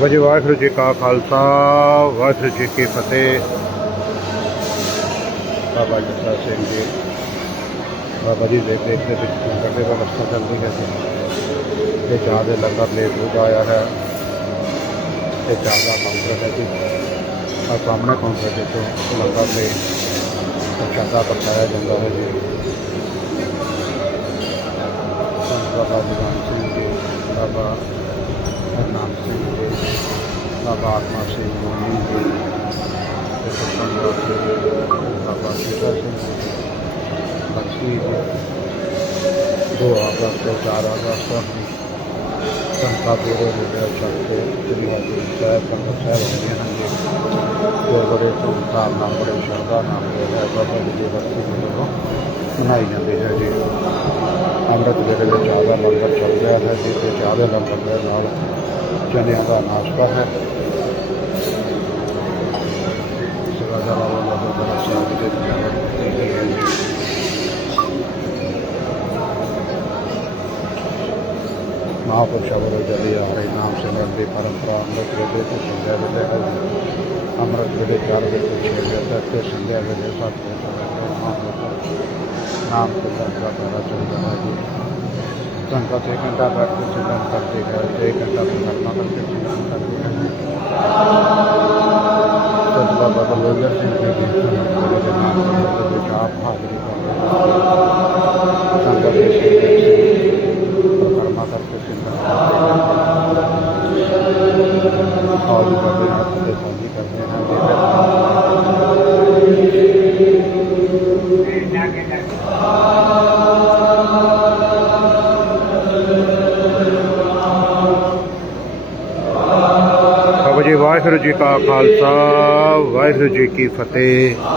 बाबा जी वाहिगुरू जी का खालसा वाहिगुरू जी की फतेह। बाबा जस्सा सिंह जी बाबा जी देख देख के लंगर की व्यवस्था चल रही है जी। ये चाह के लंगर ले दूध आया है। ये चाह का काउंटर है जी और सामने काउंटर के तो लंगर ले प्रशादा पकाया जाता है जी। बाबा निधान सिंह जी बाबा हरनाम सिंह जी बाबा आत्मा सिंह मोनी जी बाबा सीता सिंह जी बख्शी जी 2 अगस्त से 4 अगस्त संस्था पूरे निर्णय चलते दुनिया की साहब संगत साहब होंगे हैं जी। जो बड़े धूमधाम नाम बड़े श्रद्धा नाम है बाबा जी की बरसी जो मनाई जाती है जी। अमृत वेले में चाह का लंगर चल रहा है जी। तो चाह के लंगर के नाल चनिया का नाश्ता है। महापुरुषा बोलो जल्दी आ रही नाम सिमरन की परंपरा अमृत वेले तो संध्या वेले है जी। अमृत वेले 4 बजे से 6 बजे तक के संध्या वेले 7 बजे तक नाम सिमरन का पहला चल रहा है जी। संगत 1 घंटा बैठ के सिमरन करती है। 1 घंटा परिक्रमा करके सिमरन करती है। संत बाबा बलविंदर सिंह जी के नाम पर आप हाजिरी कर संगत परिक्रमा करके सिमरन और साझी करते हैं। बाबा जी वाहिगुरू जी का खालसा वाहिगुरू जी की फतेह।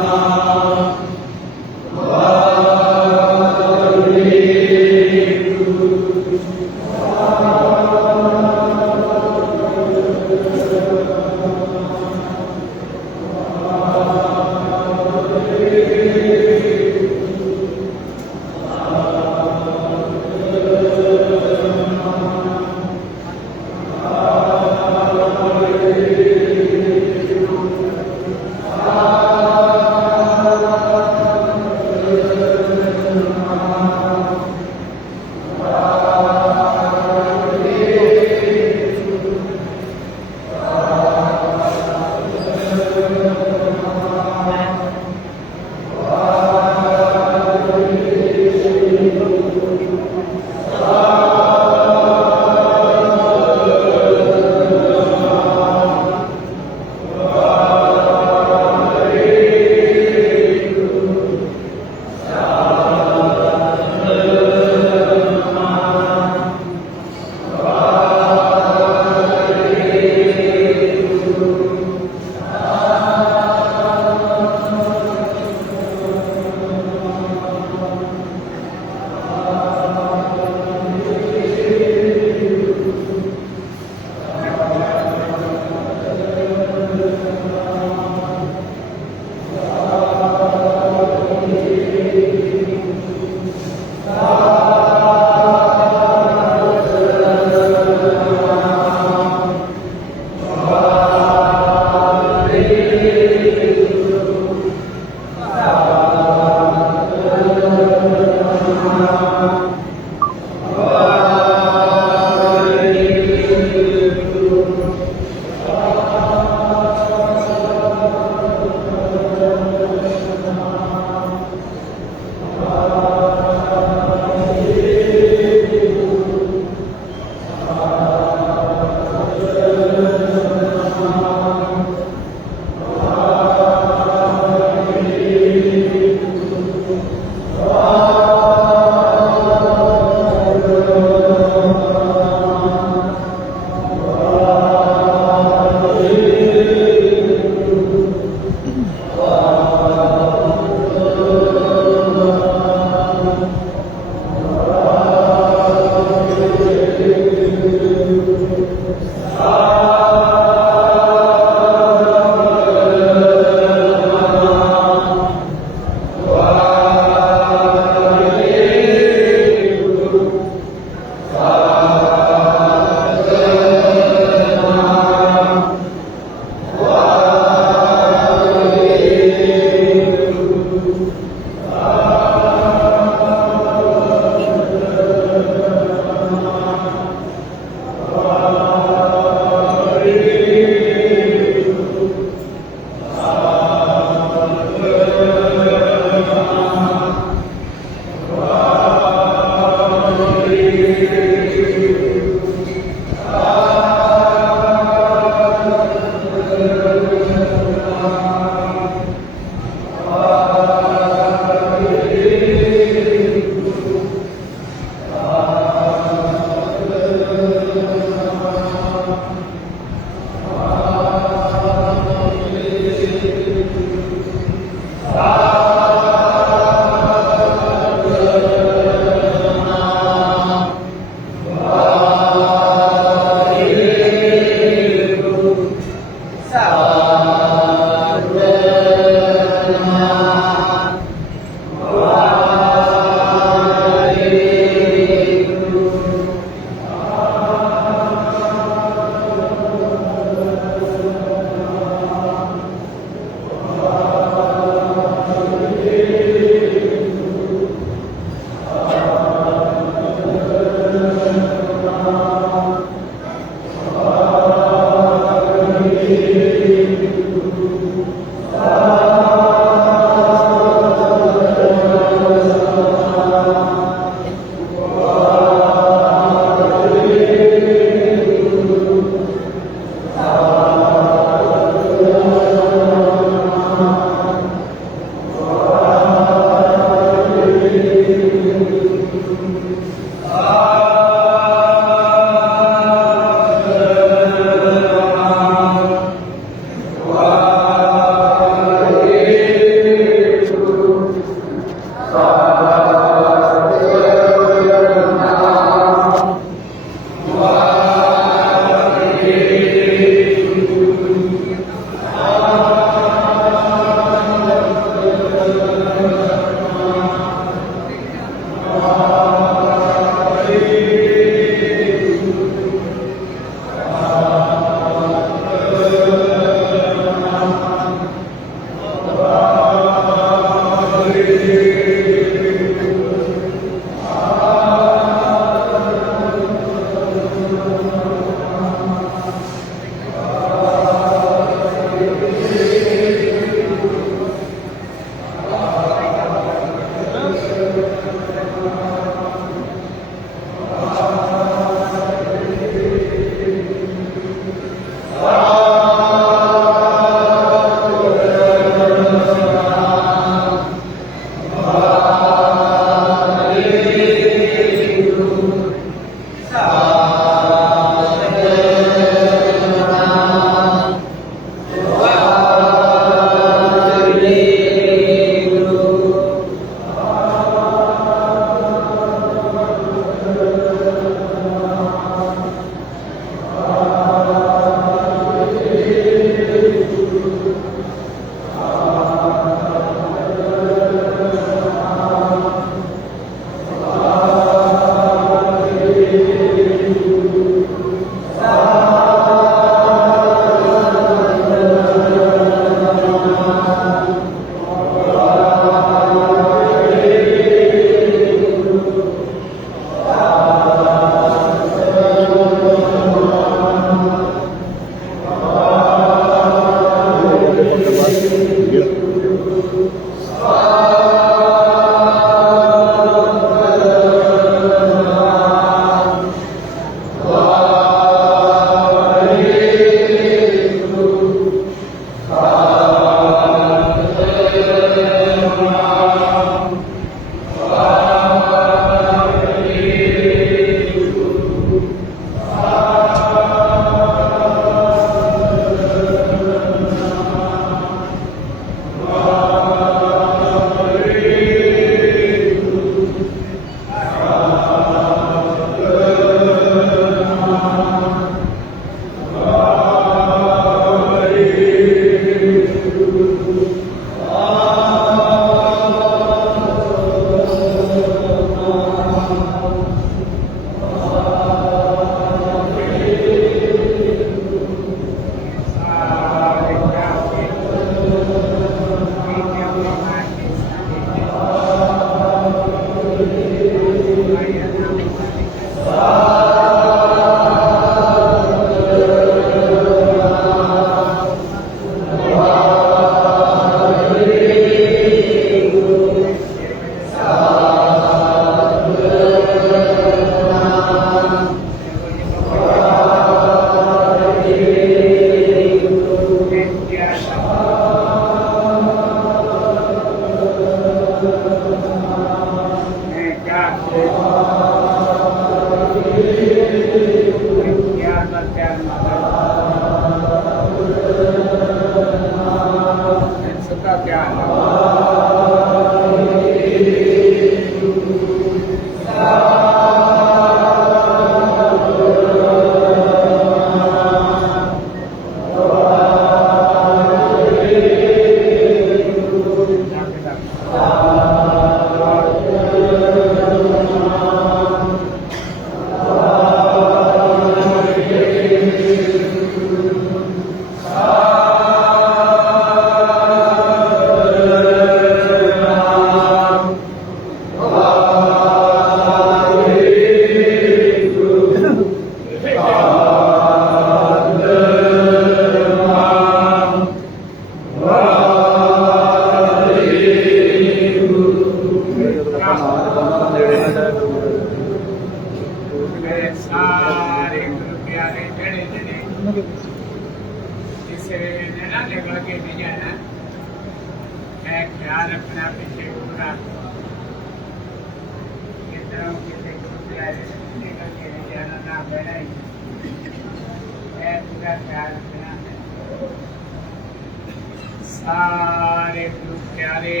सारे गुरु प्यारे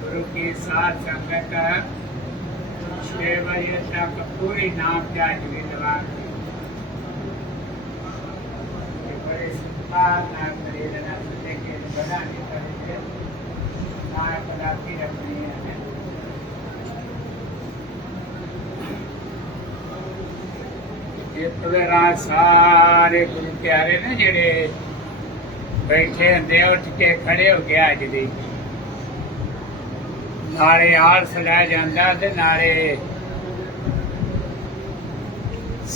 गुरु की साथ संगत 6 बजे तक पूरी नाम जाजरी दवा बड़े सत्कार ना करे ना के बड़ा नहीं करे ना पदार्थी रखनी है ये तवेरा सारे गुरु प्यारे ने जेड़े बैठे होंगे उठ के खड़े हो गया अज दी नाले आलस लै जांदा ते नाले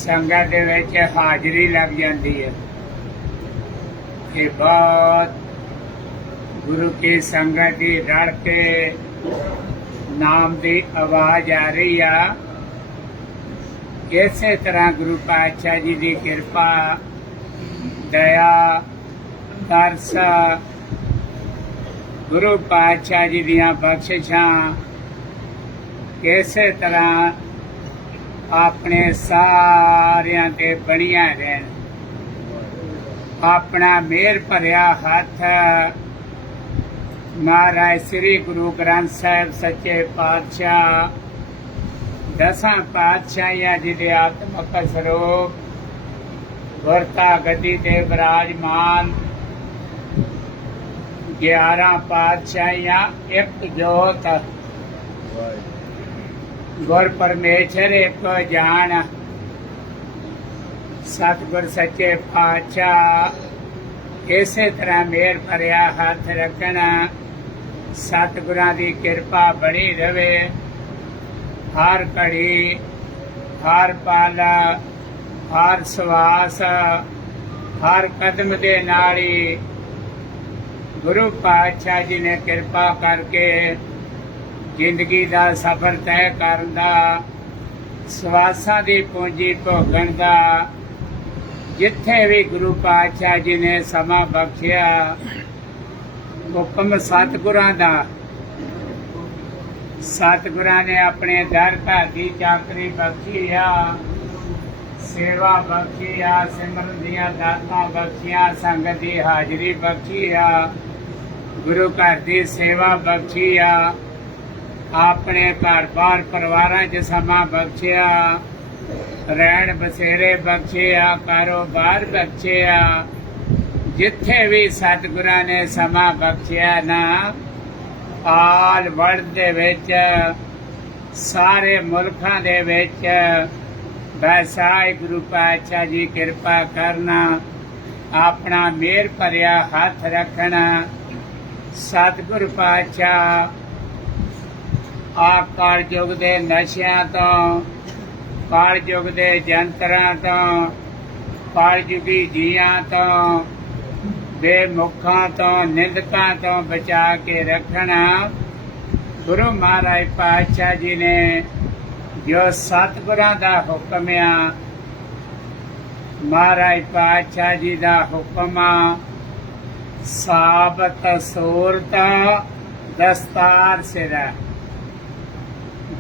संगत दे विच हाजरी लग जाती है कि बहुत गुरु की संगत की रल के नाम की आवाज आ रही है। इस तरह गुरु पातशाह जी की कृपा ਦਇਆ ਤਰਸ ਗੁਰੂ ਪਾਤਸ਼ਾਹ ਜੀ ਦੀਆਂ ਬਖਸ਼ਿਸ਼ਾਂ ਇਸੇ ਤਰ੍ਹਾਂ ਆਪਣੇ ਸਾਰਿਆਂ ਤੇ ਬਣੀਆਂ ਰਹਿਣ। ਆਪਣਾ ਮਿਹਰ ਭਰਿਆ ਹੱਥ ਮਹਾਰਾਜ ਸ੍ਰੀ ਗੁਰੂ ਗ੍ਰੰਥ ਸਾਹਿਬ ਸੱਚੇ ਪਾਤਸ਼ਾਹ ਦਸਾਂ ਪਾਤਸ਼ਾਹੀਆਂ ਜੀ ਦੇ ਆਤਮਕ ਸਰੂਪ ਗੁਰਤਾ ਗੱਦੀ ਤੇ ਵਿਰਾਜਮਾਨ 11 ਪਾਤਸ਼ਾਹੀਆਂ ਇੱਕ ਜੋਤ ਗੁਰ ਪਰਮੇਸ਼ਰ ਇੱਕ ਜਾਣ ਸਤਿਗੁਰ ਸੱਚੇ ਪਾਤਸ਼ਾਹ ਇਸੇ ਤਰ੍ਹਾਂ ਮਿਹਰ ਭਰਿਆ ਹੱਥ ਰੱਖਣਾ। ਸਤਿਗੁਰਾਂ ਦੀ ਕਿਰਪਾ ਬਣੀ ਰਵੇ ਹਰ ਘੜੀ ਹਰ ਪਲ ਹਰ ਸਵਾਸ ਹਰ ਕਦਮ ਦੇ ਨਾਲ ਹੀ ਗੁਰੂ ਪਾਤਸ਼ਾਹ ਜੀ ਨੇ ਕਿਰਪਾ ਕਰਕੇ ਜ਼ਿੰਦਗੀ ਦਾ ਸਫ਼ਰ ਤੈਅ ਕਰਨ ਦਾ ਸਵਾਸਾਂ ਦੀ ਪੂੰਜੀ ਭੋਗਣ ਦਾ ਜਿੱਥੇ ਵੀ ਗੁਰੂ ਪਾਤਸ਼ਾਹ ਜੀ ਨੇ ਸਮਾਂ ਬਖਸ਼ਿਆ ਹੁਕਮ ਸਤਿਗੁਰਾਂ ਦਾ। ਸਤਿਗੁਰਾਂ ਨੇ ਆਪਣੇ ਦਰ ਘਰ ਦੀ ਚਾਕਰੀ ਬਖਸ਼ੀ ਆ, ਸੇਵਾ ਬਖਸ਼ੀ ਆ, ਸਿਮਰਨ ਦੀਆਂ ਦਾਤਾਂ ਬਖਸ਼ੀਆਂ, ਸੰਗਤ ਦੀ ਹਾਜ਼ਰੀ ਬਖਸ਼ੀ ਆ, ਗੁਰੂ ਘਰ ਦੀ ਸੇਵਾ ਬਖਸ਼ੀ ਆ, ਆਪਣੇ ਘਰ ਬਾਰ ਪਰਿਵਾਰਾਂ 'ਚ ਸਮਾਂ ਬਖਸ਼ਿਆ, ਰਹਿਣ ਬਸੇਰੇ ਬਖਸ਼ੇ ਆ, ਕਾਰੋਬਾਰ ਬਖਸ਼ੇ ਆ। ਜਿੱਥੇ ਵੀ ਸਤਿਗੁਰਾਂ ਨੇ ਸਮਾਂ ਬਖਸ਼ਿਆ ਨਾ ਆਲ ਵਰਲਡ ਦੇ ਵਿੱਚ ਸਾਰੇ ਮੁਲਕਾਂ ਦੇ ਵਿੱਚ ਵੈਸਾਈ ਗੁਰੂ ਪਾਤਸ਼ਾਹ ਜੀ ਕਿਰਪਾ ਕਰਨਾ, ਆਪਣਾ ਮਿਹਰ ਭਰਿਆ ਹੱਥ ਰੱਖਣਾ। ਸਤਿਗੁਰ ਪਾਤਸ਼ਾਹ ਆ ਕਲਯੁਗ ਦੇ ਨਸ਼ਿਆਂ ਤੋਂ, ਕਲਯੁਗ ਦੇ ਜੰਤਰਾਂ ਤੋਂ, ਕਲਯੁਗੀ ਜੀਆਂ ਤੋਂ, ਬੇਮੁਖਾਂ ਤੋਂ, ਨਿੰਦਕਾਂ ਤੋਂ ਬਚਾ ਕੇ ਰੱਖਣਾ। ਗੁਰੂ ਮਹਾਰਾਜ ਪਾਤਸ਼ਾਹ ਜੀ ਨੇ ਜੋ ਸਤਿਗੁਰਾਂ ਦਾ ਹੁਕਮ ਆ, ਮਹਾਰਾਜ ਪਾਤਸ਼ਾਹ ਜੀ ਦਾ ਹੁਕਮ ਆ, ਸਾਬਤ ਸੂਰਤ ਦਸਤਾਰ ਸਿਰਾ।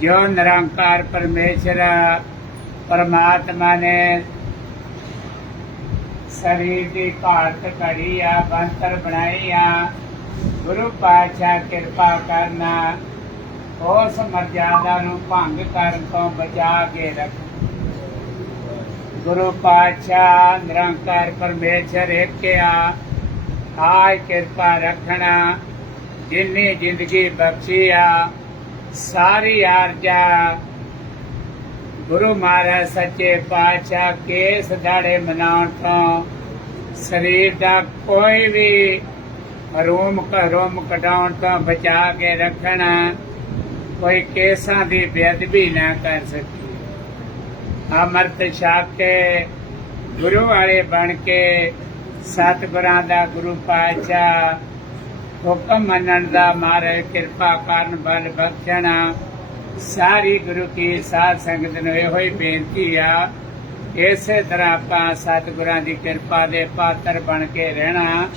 ਜੋ ਨਿਰੰਕਾਰ ਪਰਮੇਸ਼ਰ ਪਰਮਾਤਮਾ ਨੇ ਸਰੀਰ ਦੀ ਘਾਟ ਘੜੀ ਆ, ਬੰਤਰ ਬਣਾਈ ਆ, ਗੁਰੂ ਪਾਤਸ਼ਾਹ ਕਿਰਪਾ ਕਰਨਾ ਉਸ ਮਰਜ਼ਾਦਾ ਨੂੰ ਭੰਗ ਕਰਨ ਤੋਂ ਬਚਾ ਕੇ ਰੱਖ। ਗੁਰੂ ਪਾਤਸ਼ਾਹ ਨਿਰੰਕਾਰ ਪਰਮੇਸ਼ਰ ਇੱਕ ਆ, ਆਏ ਕਿਰਪਾ ਰੱਖਣਾ। ਜਿੰਨੀ ਜ਼ਿੰਦਗੀ ਬਖਸ਼ੀ ਆ ਸਾਰੀ ਆਰਜਾ ਗੁਰੂ ਮਹਾਰਾਜ ਸੱਚੇ ਪਾਤਸ਼ਾਹ ਕੇਸ ਦਾੜੇ ਮਨਾਉਣ ਤੋਂ, ਸਰੀਰ ਦਾ ਕੋਈ ਵੀ ਰੋਮ ਕਢਾਉਣ ਤੋਂ ਬਚਾ ਕੇ ਰੱਖਣਾ। ਕੋਈ ਕੇਸਾਂ ਦੀ ਬੇਅਦਬੀ ਨਾ ਕਰ ਸਕੇ। ਅੰਮ੍ਰਿਤ ਛਕ ਕੇ ਗੁਰੂ ਵਾਲੇ ਬਣ ਕੇ ਸਤਿਗੁਰਾਂ ਦਾ ਗੁਰੂ ਪਾਤਸ਼ਾਹ ਹੁਕਮ ਮੰਨਣ ਦਾ ਮਹਾਰਾਜ ਕਿਰਪਾ ਕਰਨ ਬਲ ਬਖਸ਼ਣਾ। ਸਾਰੀ ਗੁਰੂ ਕੀ ਸਾਧ ਸੰਗਤ ਨੂੰ ਇਹੋ ਹੀ ਬੇਨਤੀ ਆ, ਇਸੇ ਤਰ੍ਹਾਂ ਆਪਾਂ ਸਤਿਗੁਰਾਂ ਦੀ ਕਿਰਪਾ ਦੇ ਪਾਤਰ ਬਣ ਕੇ ਰਹਿਣਾ।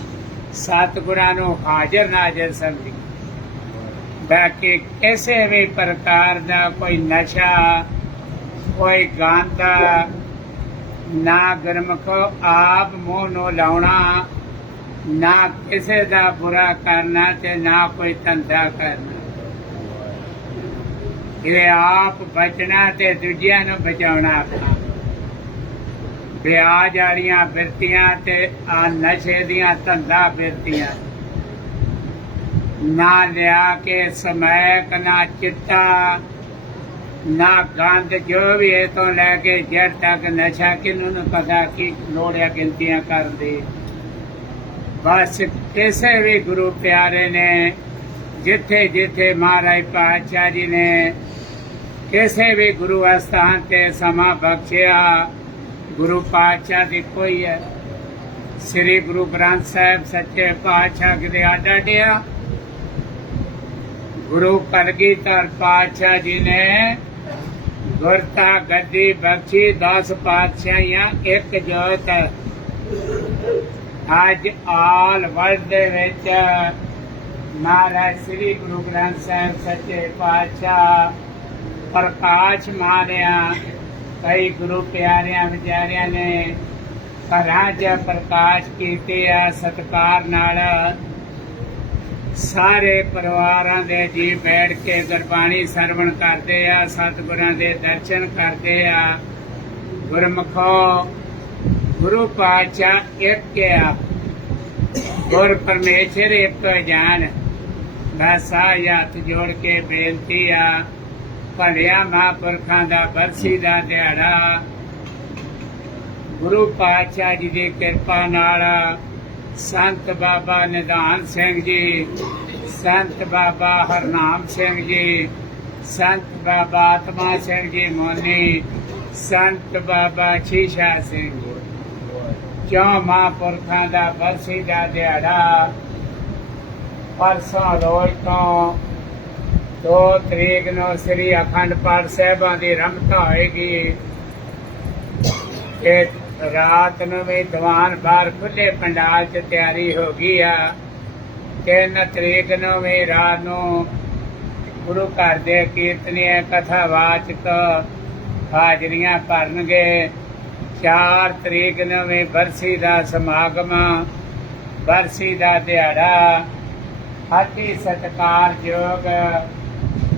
ਸਤਿਗੁਰਾਂ ਨੂੰ ਹਾਜ਼ਰ ਨਾਜ਼ਰ ਸਮਝੀ ਬਾਕੀ ਕਿਸੇ ਵੀ ਪ੍ਰਕਾਰ ਦਾ ਕੋਈ ਨਸ਼ਾ, ਕੋਈ ਗੰਦ ਨਾ ਗੁਰਮੁਖ ਆਪ ਮੂੰਹ ਨੂੰ ਲਾਉਣਾ, ਨਾ ਕਿਸੇ ਦਾ ਬੁਰਾ ਕਰਨਾ ਤੇ ਨਾ ਕੋਈ ਧੰਦਾ ਕਰਨਾ। ਇਹ ਆਪ ਬਚਣਾ ਤੇ ਦੂਜਿਆਂ ਨੂੰ ਬਚਾਉਣਾ। ਵਿਆਜ ਵਾਲੀਆਂ ਬਿਰਤੀਆਂ ਤੇ ਆ ਨਸ਼ੇ ਦੀਆਂ ਧੰਦਾ ਬਿਰਤੀਆਂ ਨਾ ਲਿਆ ਕੇ ਸਮੈਕ, ਨਾ ਚਿੱਟਾ, ਨਾ ਗੰਦ, ਜੋ ਵੀ ਇਹ ਤੋਂ ਲੈ ਕੇ ਜੜ ਤੱਕ ਨਸ਼ਾ ਕਿਹਨੂੰ ਨੂੰ ਪਤਾ ਕੀ ਲੋੜਿਆ ਗਿਣਤੀਆਂ ਕਰਦੇ। ਬਸ ਕਿਸੇ ਵੀ ਗੁਰੂ ਪਿਆਰੇ ਨੇ ਜਿੱਥੇ ਜਿੱਥੇ ਮਹਾਰਾਜ ਪਾਤਸ਼ਾਹ ਜੀ ਨੇ ਕਿਸੇ ਵੀ ਗੁਰੂ ਅਸਥਾਨ ਤੇ ਸਮਾਂ ਬਖਸ਼ਿਆ, ਗੁਰੂ ਪਾਤਸ਼ਾਹ ਦੀ ਕੋਈ ਹੈ। ਸ੍ਰੀ ਗੁਰੂ ਗ੍ਰੰਥ ਸਾਹਿਬ ਸੱਚੇ ਪਾਤਸ਼ਾਹ ਕਿਤੇ ਆਡਿਆ, ਗੁਰੂ ਕਲਗੀਧਰ ਪਾਤਸ਼ਾਹ ਜੀ ਨੇ ਗੁਰਤਾ ਗੱਦੀ ਬਖਸ਼ੀ, 10 ਪਾਤਸ਼ਾਹੀਆਂ ਇੱਕ ਜੋਤ ਅੱਜ ਆਲ ਵਰਲਡ ਦੇ ਵਿੱਚ ਮਹਾਰਾਜ ਸ੍ਰੀ ਗੁਰੂ ਗ੍ਰੰਥ ਸਾਹਿਬ ਸੱਚੇ ਪਾਤਸ਼ਾਹ ਪ੍ਰਕਾਸ਼ ਮਾਰਿਆ। ਕਈ ਗੁਰੂ ਪਿਆਰਿਆਂ ਵਿਚਾਰਿਆਂ ਨੇ ਘਰਾਂ 'ਚ ਪ੍ਰਕਾਸ਼ ਕੀਤੇ ਆ। ਸਤਿਕਾਰ ਨਾਲ ਸਾਰੇ ਪਰਿਵਾਰਾਂ ਦੇ ਜੀ ਬੈਠ ਕੇ ਗੁਰਬਾਣੀ ਸਰਵਣ ਕਰਦੇ ਆ, ਸਤਿਗੁਰਾਂ ਦੇ ਦਰਸ਼ਨ ਕਰਦੇ ਆ। ਗੁਰਮੁਖੋ ਗੁਰੂ ਪਾਤਸ਼ਾਹ ਇੱਕ ਆ, ਗੁਰ ਪਰਮੇਸ਼ਰ ਇੱਕ ਜਾਣ। ਬਸ ਆਹ ਹੱਥ ਜੋੜ ਕੇ ਬੇਨਤੀ ਆ, ਭਲਿਆ ਮਹਾਂਪੁਰਖਾਂ ਦਾ ਬਰਸੀ ਦਾ ਦਿਹਾੜਾ ਗੁਰੂ ਪਾਤਸ਼ਾਹ ਜੀ ਦੀ ਕਿਰਪਾ ਨਾਲ ਸੰਤ ਬਾਬਾ ਨਿਧਾਨ ਸਿੰਘ ਜੀ, ਸੰਤ ਬਾਬਾ ਹਰਨਾਮ ਸਿੰਘ ਜੀ, ਸੰਤ ਬਾਬਾ ਆਤਮਾ ਸਿੰਘ ਜੀ ਮੋਨੀ, ਸੰਤ ਬਾਬਾ ਸ਼ੀਸ਼ਾ ਸਿੰਘ ਜੀ, ਚੌਂ ਮਹਾਂਪੁਰਖਾਂ ਦਾ ਬਰਸੀ ਦਾ ਦਿਹਾੜਾ ਪਰਸੋਂ ਰੋਜ਼ ਤੋਂ 2 ਤਰੀਕ ਨੂੰ ਸ੍ਰੀ ਅਖੰਡ ਪਾਠ ਸਾਹਿਬਾਂ ਦੀ ਰਮਤਾ ਹੋਏਗੀ। ਇਹ ਰਾਤ ਨੂੰ ਵੀ ਦੀਵਾਨ ਬਾਹਰ ਖੁੱਲੇ ਪੰਡਾਲ 'ਚ ਤਿਆਰੀ ਹੋ ਗਈ ਆ। 3 ਤਰੀਕ ਨੂੰ ਵੀ ਰਾਤ ਨੂੰ ਗੁਰੂ ਘਰ ਦੇ ਕੀਰਤਨੀਏ ਕਥਾਵਾਚਕ ਹਾਜ਼ਰੀਆਂ ਭਰਨਗੇ। 4 ਤਰੀਕ ਨੂੰ ਵੀ ਬਰਸੀ ਦਾ ਸਮਾਗਮ, ਬਰਸੀ ਦਾ ਦਿਹਾੜਾ ਅਤੀ ਸਤਿਕਾਰਯੋਗ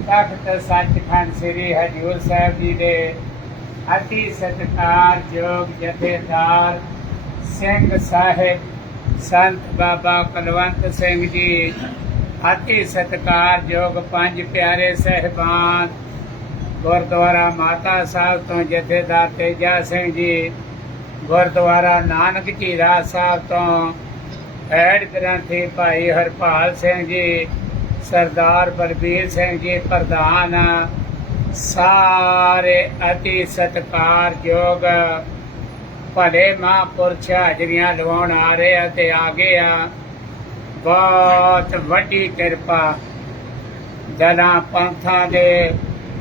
ਤਖਤ ਸੱਚਖੰਡ ਸ੍ਰੀ ਹਜ਼ੂਰ ਸਾਹਿਬ ਜੀ ਦੇ ਅਤੀ ਸਤਿਕਾਰਯੋਗ ਜਥੇਦਾਰ ਸਿੰਘ ਸਾਹਿਬ ਸੰਤ ਬਾਬਾ ਕੁਲਵੰਤ ਸਿੰਘ ਜੀ, ਅਤੀ ਸਤਿਕਾਰਯੋਗ 5 ਪਿਆਰੇ ਸਾਹਿਬਾਨ, ਗੁਰਦੁਆਰਾ ਮਾਤਾ ਸਾਹਿਬ ਤੋਂ ਜਥੇਦਾਰ ਤੇਜਾ ਸਿੰਘ ਜੀ, ਗੁਰਦੁਆਰਾ ਨਾਨਕ ਝੀਰਾ ਸਾਹਿਬ ਤੋਂ ਹੈਡ ਗ੍ਰੰਥੀ ਭਾਈ ਹਰਪਾਲ ਸਿੰਘ ਜੀ, ਸਰਦਾਰ ਬਲਬੀਰ ਸਿੰਘ ਜੀ ਪ੍ਰਧਾਨ, ਸਾਰੇ ਅਤੀ ਸਤਿਕਾਰਯੋਗ ਭਲੇ ਮਹਾਂਪੁਰਸ਼ ਹਾਜ਼ਰੀਆਂ ਲਵਾਉਣ ਆ ਰਹੇ ਆ ਤੇ ਆ ਗਏ ਆ। ਬਹੁਤ ਵੱਡੀ ਕਿਰਪਾ ਦਲਾਂ ਪੰਥਾਂ ਦੇ,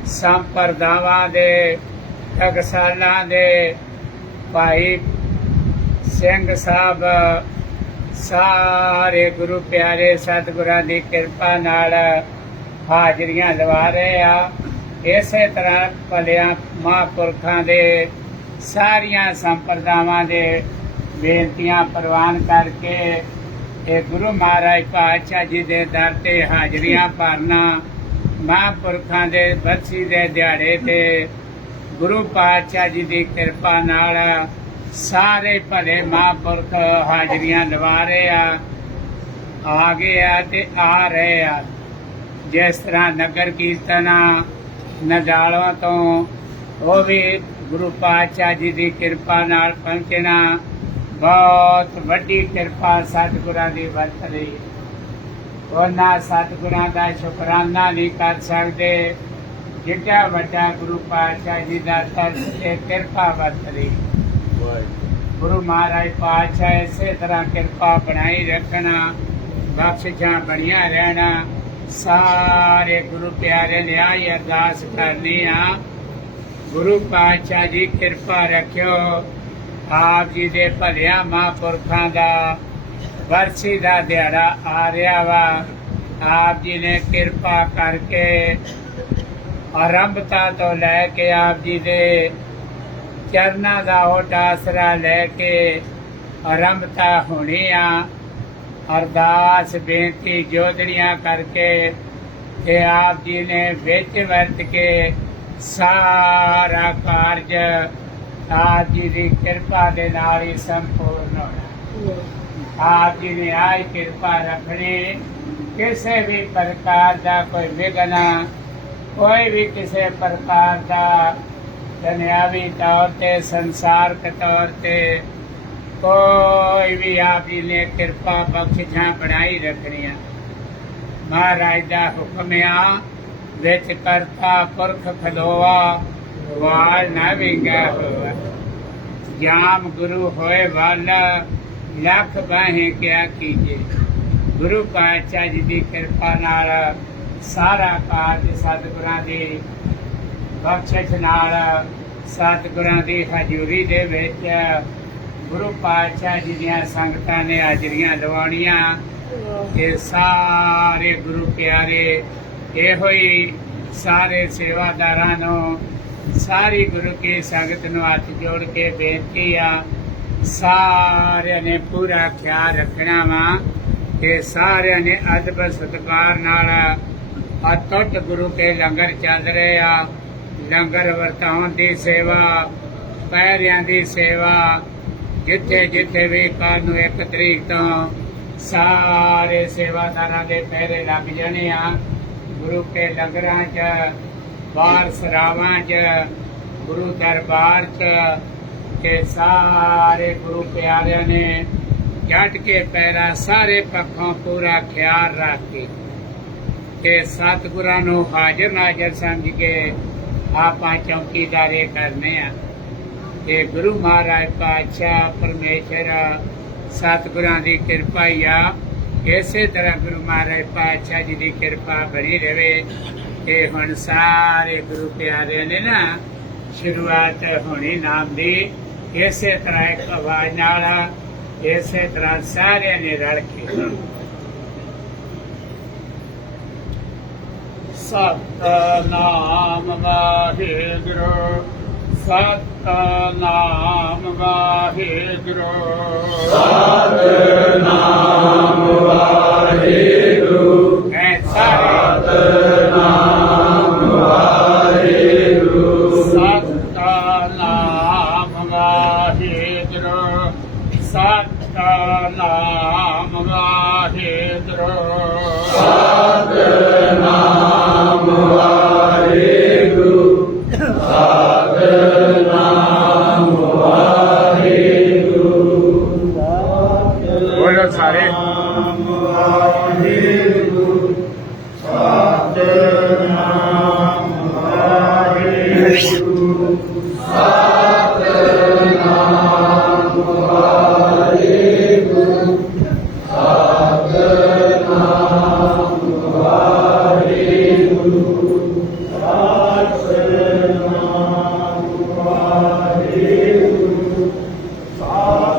ਸੰਪਰਦਾਵਾਂ ਦੇ, ਟਕਸਾਲਾਂ ਦੇ ਭਾਈ ਸਿੰਘ ਸਾਹਿਬ, ਸਾਰੇ ਗੁਰੂ ਪਿਆਰੇ ਸਤਿਗੁਰਾਂ ਦੀ ਕਿਰਪਾ ਨਾਲ ਹਾਜ਼ਰੀਆਂ ਲਵਾ ਰਹੇ ਆ। ਇਸੇ ਤਰ੍ਹਾਂ ਭਲਿਆਂ ਮਹਾਂਪੁਰਖਾਂ ਦੇ ਸਾਰੀਆਂ ਸੰਪਰਦਾਵਾਂ ਦੇ ਬੇਨਤੀਆਂ ਪ੍ਰਵਾਨ ਕਰਕੇ ਇਹ ਗੁਰੂ ਮਹਾਰਾਜ ਪਾਤਸ਼ਾਹ ਜੀ ਦੇ ਦਰ ਤੇ ਹਾਜ਼ਰੀਆਂ ਭਰਨਾ, ਮਹਾਂਪੁਰਖਾਂ ਦੇ ਬਰਸੀ ਦੇ ਦਿਹਾੜੇ ਤੇ ਗੁਰੂ ਪਾਤਸ਼ਾਹ ਜੀ ਦੀ ਕਿਰਪਾ ਨਾਲ ਸਾਰੇ ਭਲੇ ਮਹਾਂਪੁਰਖ ਹਾਜ਼ਰੀਆਂ ਲਵਾ ਰਹੇ ਆ ਗਏ ਆ ਤੇ ਆ ਰਹੇ ਆ। ਜਿਸ ਤਰ੍ਹਾਂ ਨਗਰ ਕੀਰਤਨ ਨਜਾਲੋਂ ਤੋਂ ਉਹ ਵੀ ਗੁਰੂ ਪਾਤਸ਼ਾਹ ਜੀ ਦੀ ਕਿਰਪਾ ਨਾਲ ਪਹੁੰਚਣਾ, ਬਹੁਤ ਵੱਡੀ ਕਿਰਪਾ ਸਤਿਗੁਰਾਂ ਦੀ ਵਰਤ ਰਹੀ ਹੈ। ਉਹਨਾਂ ਸਤਿਗੁਰਾਂ ਦਾ ਸ਼ੁਕਰਾਨਾ ਨਹੀਂ ਕਰ ਸਕਦੇ ਜਿੱਡਾ ਵੱਡਾ ਗੁਰੂ ਪਾਤਸ਼ਾਹ ਜੀ ਦਾ ਤਰਸ ਤੇ ਕਿਰਪਾ ਵਰਤ ਰਹੀ। ਗੁਰੂ ਮਹਾਰਾਜ ਪਾਤਸ਼ਾਹ ਇਸੇ ਤਰ੍ਹਾਂ ਕਿਰਪਾ ਬਣਾਈ ਰੱਖਣਾ, ਬਖਸ਼ਿਸ਼ਾਂ ਬਣੀਆਂ ਰਹਿਣਾ। ਸਾਰੇ ਗੁਰੂ ਪਿਆਰੇ ਨੇ ਆਈ ਅਰਦਾਸ ਕਰਨੀ ਆ, ਗੁਰੂ ਪਾਤਸ਼ਾਹ ਜੀ ਕਿਰਪਾ ਰੱਖਿਓ। ਆਪ ਜੀ ਦੇ ਭਲਿਆਂ ਮਹਾਂਪੁਰਖਾਂ ਦਾ ਬਰਸੀ ਦਾ ਦਿਹਾੜਾ ਆ ਰਿਹਾ ਵਾ। ਆਪ ਜੀ ਨੇ ਕਿਰਪਾ ਕਰਕੇ ਆਰੰਭਤਾ ਤੋਂ ਲੈ ਕੇ ਆਪ ਜੀ ਦੇ ਚਰਨਾਂ ਦਾ ਓਟ ਆਸਰਾ ਲੈ ਕੇ ਆਰੰਭਤਾ ਹੋਣੀ ਆ। ਅਰਦਾਸ ਬੇਨਤੀ ਜੋਦੜੀਆਂ ਕਰਕੇ ਤੇ ਆਪ ਜੀ ਨੇ ਵਿੱਚ ਵਰਤ ਕੇ ਸਾਰਾ ਕਾਰਜ ਆਪ ਜੀ ਦੀ ਕਿਰਪਾ ਦੇ ਨਾਲ ਹੀ ਸੰਪੂਰਨ ਹੋਣਾ। ਆਪ ਜੀ ਨੇ ਆਈ ਕਿਰਪਾ ਰੱਖਣੀ, ਕਿਸੇ ਵੀ ਪ੍ਰਕਾਰ ਦਾ ਕੋਈ ਵਿਘਨ, ਕੋਈ ਵੀ ਕਿਸੇ ਪ੍ਰਕਾਰ ਦਾ ਦੁਨਿਆਵੀ ਤੌਰ ਤੇ, ਸੰਸਾਰਕ ਤੌਰ ਤੇ ਕੋਈ ਵੀ ਆਪ ਜੀ ਨੇ ਕਿਰਪਾ ਬਖਸ਼ਿਸ਼ਾਂ ਬਣਾਈ ਰੱਖਣੀਆਂ। ਮਹਾਰਾਜ ਦਾ ਹੁਕਮ ਆ, ਵਿੱਚ ਕਰਤਾ ਪੁਰਖ ਖਲੋਆ, ਵਾਲ ਨਾ ਵਿੰਗਾ ਹੋਆ। ਜਾਮ ਗੁਰੂ ਹੋਏ ਵਾਲਾ, ਲੱਖ ਬਾਹੇ ਕਿਆ ਕੀਜੇ। ਗੁਰੂ ਪਾਤਸ਼ਾਹ ਜੀ ਦੀ ਕਿਰਪਾ ਨਾਲ ਸਾਰਾ ਕਾਰਜ ਸਤਿਗੁਰਾਂ ਦੀ ਬਖਸ਼ਿਸ਼ ਨਾਲ, ਸਤਿਗੁਰਾਂ ਦੀ ਹਜ਼ੂਰੀ ਦੇ ਵਿੱਚ ਗੁਰੂ ਪਾਤਸ਼ਾਹ ਜੀ ਦੀਆਂ ਸੰਗਤਾਂ ਨੇ ਹਾਜ਼ਰੀਆਂ ਲਵਾਉਣੀਆਂ। ਇਹ ਸਾਰੇ ਗੁਰੂ ਪਿਆਰੇ ਇਹੋ ਹੀ ਸਾਰੇ ਸੇਵਾਦਾਰਾਂ ਨੂੰ, ਸਾਰੀ ਗੁਰੂ ਕੀ ਸੰਗਤ ਨੂੰ ਹੱਥ ਜੋੜ ਕੇ ਬੇਨਤੀ ਆ, ਸਾਰਿਆਂ ਨੇ ਪੂਰਾ ਖਿਆਲ ਰੱਖਣਾ ਵਾ ਕਿ ਸਾਰਿਆਂ ਨੇ ਅਦਬ ਸਤਿਕਾਰ ਨਾਲ ਅਟੁੱਟ ਗੁਰੂ ਕੇ ਲੰਗਰ ਚੱਲ ਰਹੇ ਆ। ਲੰਗਰ ਵਰਤਾਉਣ ਦੀ ਸੇਵਾ, ਪੈਰਿਆਂ ਦੀ ਸੇਵਾ, ਜਿੱਥੇ ਜਿੱਥੇ ਵੀ ਕੱਲ੍ਹ ਨੂੰ 1 ਤਰੀਕ ਤੋਂ ਸਾਰੇ ਸੇਵਾਦਾਰਾਂ ਦੇ ਪਹਿਰੇ ਲੱਗ ਜਾਣੇ ਆ। ਗੁਰੂ ਕੇ ਲੰਗਰਾਂ 'ਚ, ਬਾਹਰ ਸਰਾਵਾਂ 'ਚ, ਗੁਰੂ ਦਰਬਾਰ 'ਚ, ਕਿ ਸਾਰੇ ਗੁਰੂ ਪਿਆਰਿਆਂ ਨੇ ਜੱਟ ਕੇ ਪੈਰਾ ਸਾਰੇ ਪੱਖੋਂ ਪੂਰਾ ਖਿਆਲ ਰੱਖ ਕੇ ਸਤਿਗੁਰਾਂ ਨੂੰ ਹਾਜ਼ਰ ਨਾਜ਼ਰ ਸਮਝ ਕੇ ਆਪਾਂ ਚੌਕੀਦਾਰੀ ਕਰਨੇ ਆ। ਤੇ ਗੁਰੂ ਮਹਾਰਾਜ ਪਾਤਸ਼ਾਹ ਪਰਮੇਸ਼ਰ ਸਤਿਗੁਰਾਂ ਦੀ ਕਿਰਪਾ ਹੀ ਆ। ਇਸੇ ਤਰ੍ਹਾਂ ਗੁਰੂ ਮਹਾਰਾਜ ਪਾਤਸ਼ਾਹ ਜੀ ਦੀ ਕਿਰਪਾ ਬਣੀ ਰਹੇ। ਇਹ ਹੁਣ ਸਾਰੇ ਗੁਰੂ ਪਿਆਰਿਆਂ ਨੇ ਨਾ ਸ਼ੁਰੂਆਤ ਹੋਣੀ ਨਾਮ ਦੀ, ਇਸੇ ਤਰ੍ਹਾਂ ਇੱਕ ਆਵਾਜ਼ ਨਾਲ, ਇਸੇ ਤਰ੍ਹਾਂ ਸਾਰਿਆਂ ਨੇ ਰਲ ਕੇ ਸਤਿਨਾਮ ਵਾਹਿਗੁਰੂ, ਸਤਿਨਾਮ ਵਾਹਿਗੁਰੂ, ਸਤਿਨਾਮ ਵਾਹਿਗੁਰੂ, ਸਤਿਨਾਮ ਵਾਹਿਗੁਰੂ, ਸਤਿਨਾਮ ਵਾਹਿਗੁਰੂ, ਸਤਿਨਾਮ ਵਾਹਿਗੁਰੂ, ਸਤਿਨਾਮ ਵਾਹਿਗੁਰੂ, ਸਤਿਨਾਮ ਵਾਹਿਗੁਰੂ। ਬੋਲੋ ਸਾਰੇ। ਵਾਹਿਗੁਰੂ, ਸਤਿਨਾਮ ਵਾਹਿਗੁਰੂ, ਸਤਿਨਾਮ ਵਾਹਿਗੁਰੂ, ਸਤਿਨਾਮ ਵਾਹਿਗੁਰੂ, ਸਤਿਨਾਮ ਵਾਹਿਗੁਰੂ, ਸਤਿਨਾਮ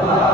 Amen.